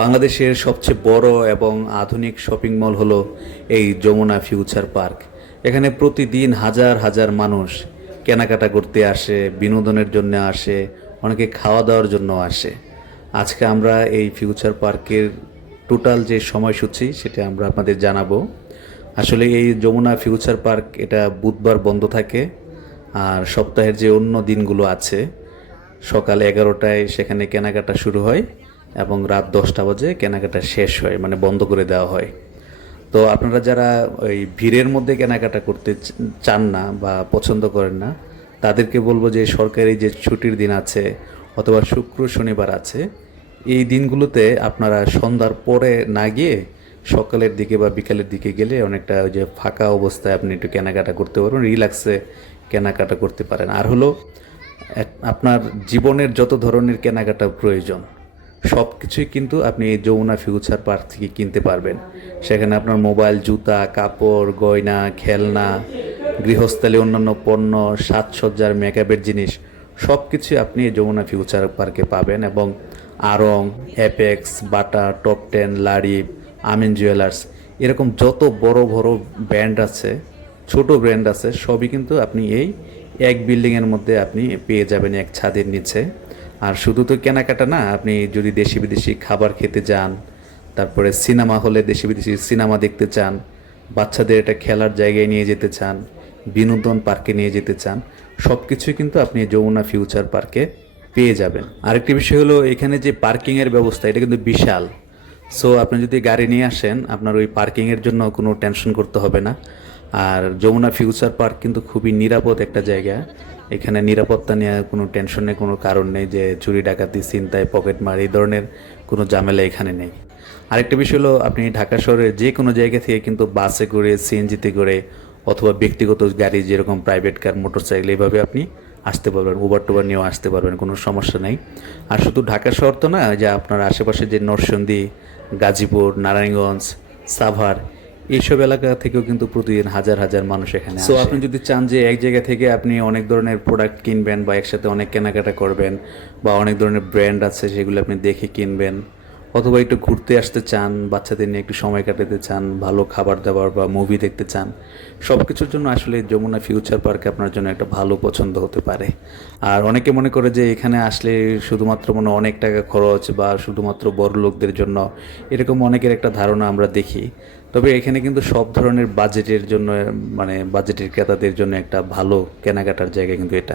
বাংলাদেশের সবচেয়ে বড় এবং আধুনিক শপিং মল হলো এই যমুনা ফিউচার পার্ক। এখানে প্রতিদিন হাজার হাজার মানুষ কেনাকাটা করতে আসে, বিনোদনের জন্য আসে, অনেকে খাওয়া দাওয়ার জন্য আসে। আজকে আমরা এই ফিউচার পার্কের টোটাল যে সময়সূচি, সেটা আমরা আপনাদের জানাব। আসলে এই যমুনা ফিউচার পার্ক এটা বুধবার বন্ধ থাকে, আর সপ্তাহের যে অন্য দিনগুলো আছে, সকাল এগারোটায় সেখানে কেনাকাটা শুরু হয়। এবং রাত দশটা বাজে কেনাকাটা শেষ হয় মানে বন্ধ করে দেওয়া হয়। তো আপনারা যারা ওই ভিড়ের মধ্যে কেনাকাটা করতে চান না বা পছন্দ করেন না, তাদেরকে বলব যে সরকারি যে ছুটির দিন আছে অথবা শুক্র শনিবার আছে, এই দিনগুলোতে আপনারা সন্ধ্যার পরে না গিয়ে সকালের দিকে বা বিকালের দিকে গেলে অনেকটা ওই যে ফাঁকা অবস্থায় আপনি একটু কেনাকাটা করতে পারবেন, রিল্যাক্সে কেনাকাটা করতে পারেন। আর হলো আপনার জীবনের যত ধরনের কেনাকাটা প্রয়োজন সব কিছুই কিন্তু আপনি যমুনা ফিউচার পার্ক থেকে কিনতে পারবেন। সেখানে আপনার মোবাইল জুতা, কাপড়, গয়না, খেলনা, গৃহস্থালী, অন্যান্য পণ্য, সাজসজ্জার মেকআপের জিনিস সব কিছুই আপনি যমুনা ফিউচার পার্কে পাবেন এবং Aarong apex Bata top ten Larib Amin jewellers এরকম যত বড় বড় ব্র্যান্ড আছে, ছোট ব্র্যান্ড আছে, সবই কিন্তু আপনি এই এক বিল্ডিংয়ের মধ্যে আপনি পেয়ে যাবেন এক ছাদের নিচে। আর শুধু তো কেনাকাটা না, আপনি যদি দেশি বিদেশি খাবার খেতে যান, তারপরে সিনেমা হলে দেশি বিদেশি সিনেমা দেখতে চান, বাচ্চাদের একটা খেলার জায়গায় নিয়ে যেতে চান, বিনোদন পার্কে নিয়ে যেতে চান সব কিছুই কিন্তু আপনি যমুনা ফিউচার পার্কে পেয়ে যাবেন। আরেকটি বিষয় হলো, এখানে যে পার্কিংয়ের ব্যবস্থা, এটা কিন্তু বিশাল। সো আপনি যদি গাড়ি নিয়ে আসেন, আপনার ওই পার্কিংয়ের জন্য কোনো টেনশন করতে হবে না। আর যমুনা ফিউচার পার্ক কিন্তু খুবই নিরাপদ একটা জায়গা। এখানে নিরাপত্তা নিয়ে কোনো টেনশনের কোনো কারণ নেই যে চুরি, ডাকাতি চিন্তায় পকেট মার, এই ধরনের কোনো ঝামেলা এখানে নেই। আরেকটা বিষয় হলো, আপনি ঢাকা শহরের যে কোনো জায়গা থেকে কিন্তু বাসে করে, সিএনজিতে করে অথবা ব্যক্তিগত গাড়ি যেরকম প্রাইভেট কার মোটরসাইকেল এইভাবে আপনি আসতে পারবেন উবার টুবার নিয়েও আসতে পারবেন, কোনো সমস্যা নেই। আর শুধু ঢাকা শহর তো না যে আপনার আশেপাশে যে নরসিংদী, গাজীপুর, নারায়ণগঞ্জ, সাভার এইসব এলাকা থেকেও কিন্তু প্রতিদিন হাজার হাজার মানুষ এখানে সো আপনি যদি চান যে এক জায়গা থেকে আপনি অনেক ধরনের প্রোডাক্ট কিনবেন বা একসাথে অনেক কেনাকাটা করবেন বা অনেক ধরনের ব্র্যান্ড আছে সেগুলো আপনি দেখে কিনবেন অথবা একটু ঘুরতে আসতে চান বাচ্চাদের নিয়ে একটু সময় কাটাতে চান ভালো খাবার দাবার বা মুভি দেখতে চান সব কিছুর জন্য আসলে যমুনা ফিউচার পার্ক আপনার জন্য একটা ভালো পছন্দ হতে পারে। আর অনেকে মনে করে যে এখানে আসলে শুধুমাত্র মনে অনেক টাকা খরচ বা শুধুমাত্র বড় লোকদের জন্য এরকম অনেকের একটা ধারণা আমরা দেখি। তবে এখানে কিন্তু সব ধরনের বাজেটের জন্য মানে বাজেটের ক্রেতাদের জন্য একটা ভালো কেনাকাটার জায়গা কিন্তু এটা।